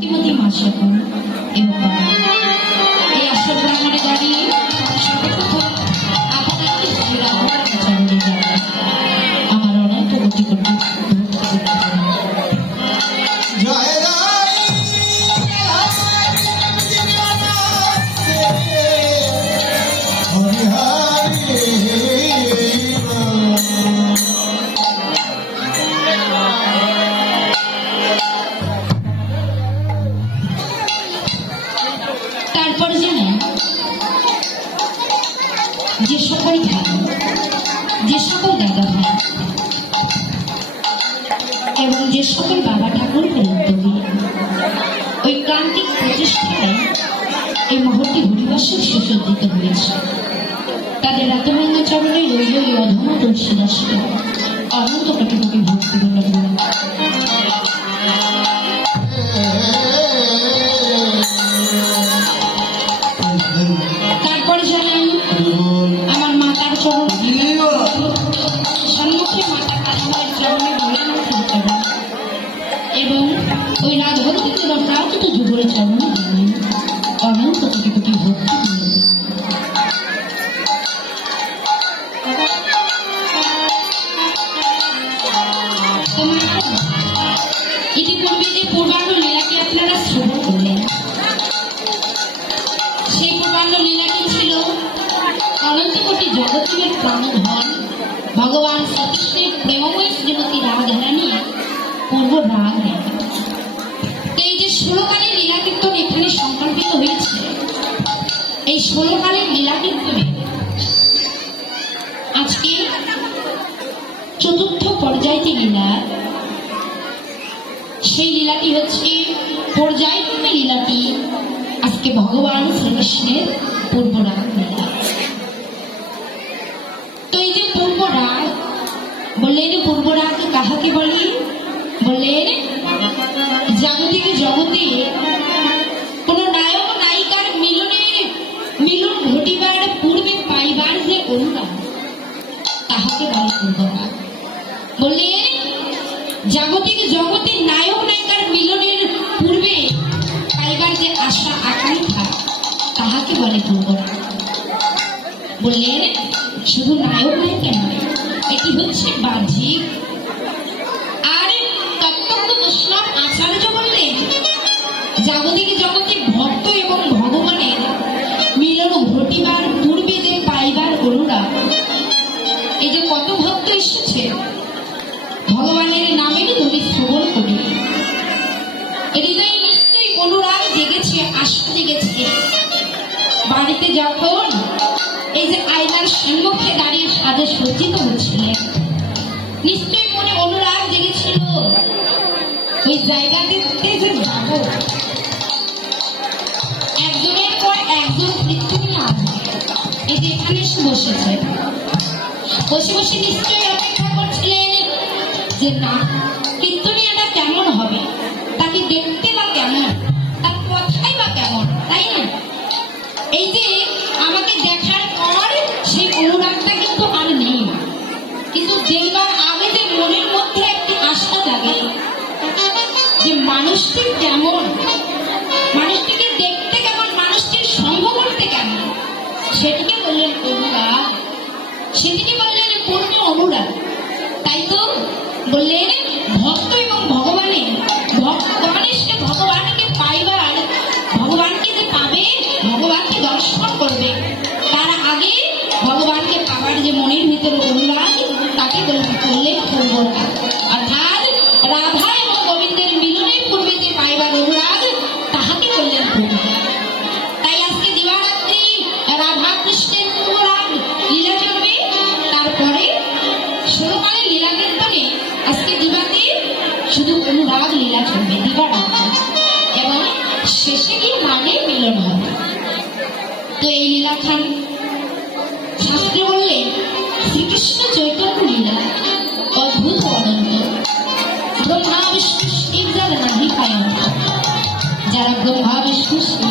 শ্রীমতী মা এবং তারপর জানেন যে সকল ভাই, যে সকল দাদা ভাই, এবং যে সকল বাবা ঠাকুর উদ্যোগী ওই ক্রান্তিক প্রচেষ্টায় এই মহৎটি হরিবাসের সুসজ্জিত হয়েছে। তাদের রাতভঙ্গ চরণে রইল এই অধম তুলসী দাসকে অনন্ত কোটি ভক্তি ইতিপূর্বে যে আপনারা শ্রবণ করলেন। সেই পূর্বাঙ্গ লীলাটি ছিল? অনন্ত কোটি জগতের প্রাণধন পূর্ব রাগ এই যে ষোলকালের লীলা কীর্তন এখানে সংকল্পিত হয়েছে, এই ষোলকালের লীলা কীর্তনে আজকে চতুর্থ পর্যায়টি লীলা সেই লীলাটি হচ্ছে পর্যায়ক্রমে লীলাটি। আজকে ভগবান শ্রীকৃষ্ণের পূর্ব রাগ লীলা। তো এই যে পূর্ব রাগ বললেন পূর্ব রাগ কাহাকে বলি? বললেন জাগতিক জগতে কোন নায়ক নায়িকার মিলনে, মিলন ঘটিবার পূর্বে পাইবার যে অনুরাগ তাহাকে বলে পূর্ব রাগ বললেন জাগতিক আশা আকাঙ্ক্ষা তাহাকে বলে বললেন শুধু নায়ক নায়িকা নয় এটি হচ্ছে বাহ্যিক। আর তত্ত্ব আচার্য বললেন জাগতিক জগতে ভক্ত এবং ভগবানের মিলন ঘটিবার পূর্বে যে পাইবার অনুরাগ এই যে কত ভক্ত এসেছে, ভগবানের নামের তুমি শ্রবণ করি হৃদয়ে বাড়িতে যখন এই যে আয়নার সম্মুখে দাঁড়িয়ে সাজে সজ্জিত হচ্ছিলেন, নিশ্চয়ই মনে অনুরাগ জেগেছিল। ওই জায়গাটিতে যে যাব? একজনের পর একজন এই যে এখানে এসে বসেছে। বসে বসে নিশ্চয়ই অপেক্ষা করছিলেন যে না, কীর্তনিয়াটা কেমন হবে? তাকে দেখতে বা কেমন? তার কথাই বা কেমন? তাই না? এই যে আমাকে দেখার পর সেই অনুরাগটা কিন্তু আর নেই। কিন্তু দেখবার আগে যে মনের মধ্যে একটি আশা জাগে, যে মানুষটি কেমন, মানুষটিকে দেখতে কেমন, মানুষটির সঙ্গ করতে কেমন, সেটিকে বললেন অনুরাগ। সেদিকে বললেন পূর্ণ অনুরাগ। তাই তো বললেন ভিতরে অনুরাগ তাকে বললেন পূর্বরাগ অর্থাৎ রাধা এবং গোবিন্দের মিলনের পূর্বে যে পাইবার অনুরাগ তাহাকে বললেন তাই আজকে দিবারাত্রি রাধা কৃষ্ণের পূর্বরাগ লীলা চলবে। তারপরে ষোলকালের লীলা কীর্তনে আজকে দিবাতে শুধু অনুরাগ লীলা চলবে, দিবারাত্রি। এবং শেষে গিয়ে মানে মিলন হবে। তো এই লীলাখান কৃষ্ণ চৈতন্য লীলা অদ্ভুত অনন্ত ব্রহ্মা বিষ্ণু ইন্দ্রাদি কায়ন্ত যারা ব্রহ্মা বিষ্ণু শিব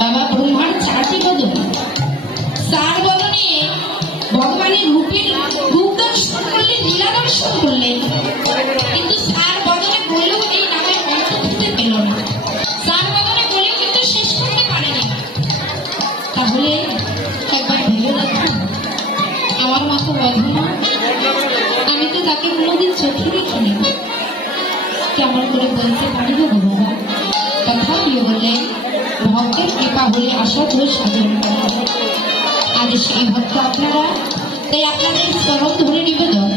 বাবা ব্রহ্মার চারটি বদন চার বদনে ভগবানের রূপের রূপ দর্শন করলেন। লীলা দর্শন করলেন কিন্তু চার বদনে বলেও এই নামের অর্থ খুঁজে পেল না। চার বদনে বলেও কিন্তু শেষ করতে পারেনি। তাহলে কেমন কোনো বলতে পারিব গো বাবা তথাপিও বললেন ভক্তের কৃপা হলে আশা করে সাধন। আজ সেই ভক্ত আপনারা, তাই আপনাদের স্মরণ ধরে নিবেদন